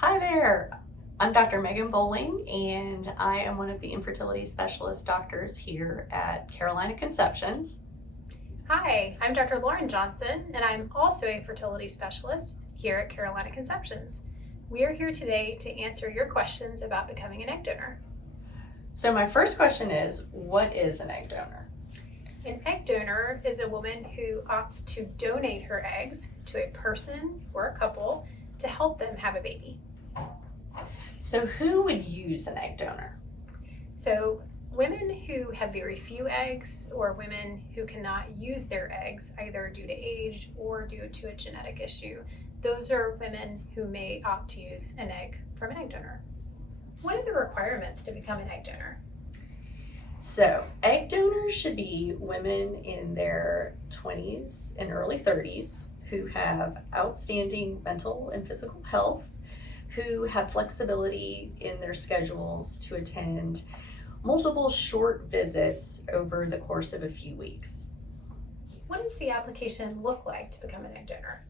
Hi there. I'm Dr. Megan Bowling, and I am one of the infertility specialist doctors here at Carolina Conceptions. Hi, I'm Dr. Lauren Johnson, and I'm also a fertility specialist here at Carolina Conceptions. We are here today to answer your questions about becoming an egg donor. So my first question is, what is an egg donor? An egg donor is a woman who opts to donate her eggs to a person or a couple to help them have a baby. So who would use an egg donor? So women who have very few eggs or women who cannot use their eggs either due to age or due to a genetic issue, those are women who may opt to use an egg from an egg donor. What are the requirements to become an egg donor? So egg donors should be women in their 20s and early 30s who have outstanding mental and physical health, who have flexibility in their schedules to attend multiple short visits over the course of a few weeks. What does the application look like to become an egg donor?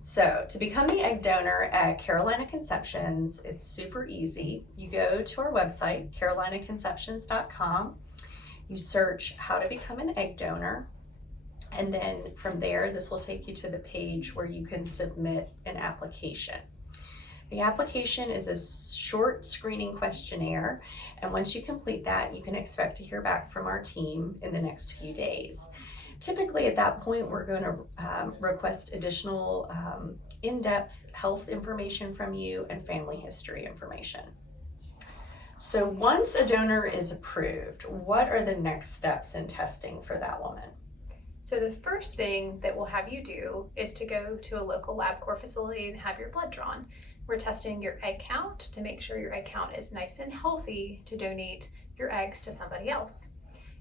So to become the egg donor at Carolina Conceptions, it's super easy. You go to our website, carolinaconceptions.com. You search how to become an egg donor. And then from there, this will take you to the page where you can submit an application. The application is a short screening questionnaire, and once you complete that, you can expect to hear back from our team in the next few days. Typically at that point, we're going to request additional in-depth health information from you and family history information. So once a donor is approved, what are the next steps in testing for that woman? So the first thing that we'll have you do is to go to a local LabCorp facility and have your blood drawn. We're testing your egg count to make sure your egg count is nice and healthy to donate your eggs to somebody else.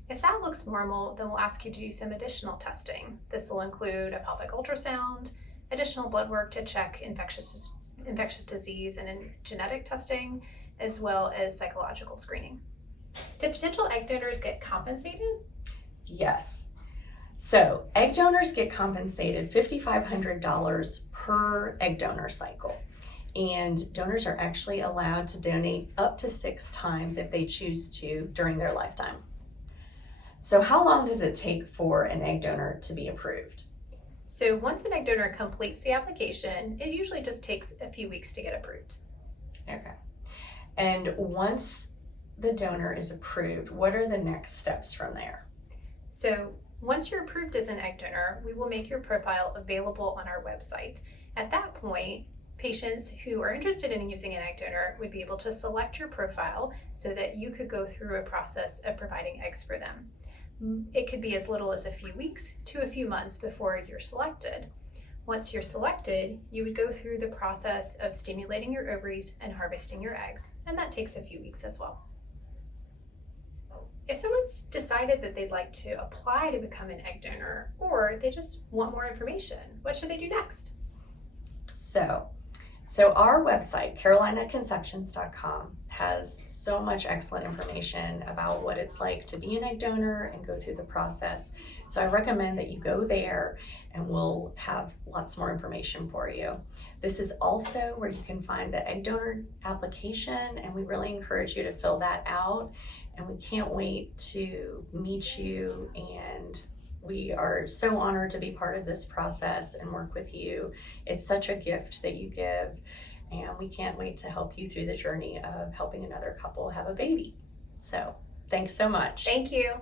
If that looks normal, then we'll ask you to do some additional testing. This will include a pelvic ultrasound, additional blood work to check infectious disease and genetic testing, as well as psychological screening. Do potential egg donors get compensated? Yes. So egg donors get compensated $5,500 per egg donor cycle. And donors are actually allowed to donate up to 6 times if they choose to during their lifetime. So how long does it take for an egg donor to be approved? So once an egg donor completes the application, it usually just takes a few weeks to get approved. Okay. And once the donor is approved, what are the next steps from there? So once you're approved as an egg donor, we will make your profile available on our website. At that point, patients who are interested in using an egg donor would be able to select your profile so that you could go through a process of providing eggs for them. It could be as little as a few weeks to a few months before you're selected. Once you're selected, you would go through the process of stimulating your ovaries and harvesting your eggs, and that takes a few weeks as well. If someone's decided that they'd like to apply to become an egg donor, or they just want more information, what should they do next? So our website, carolinaconceptions.com, has so much excellent information about what it's like to be an egg donor and go through the process. So I recommend that you go there and we'll have lots more information for you. This is also where you can find the egg donor application, and we really encourage you to fill that out. And we can't wait to meet you, and we are so honored to be part of this process and work with you. It's such a gift that you give, and we can't wait to help you through the journey of helping another couple have a baby. So thanks so much. Thank you.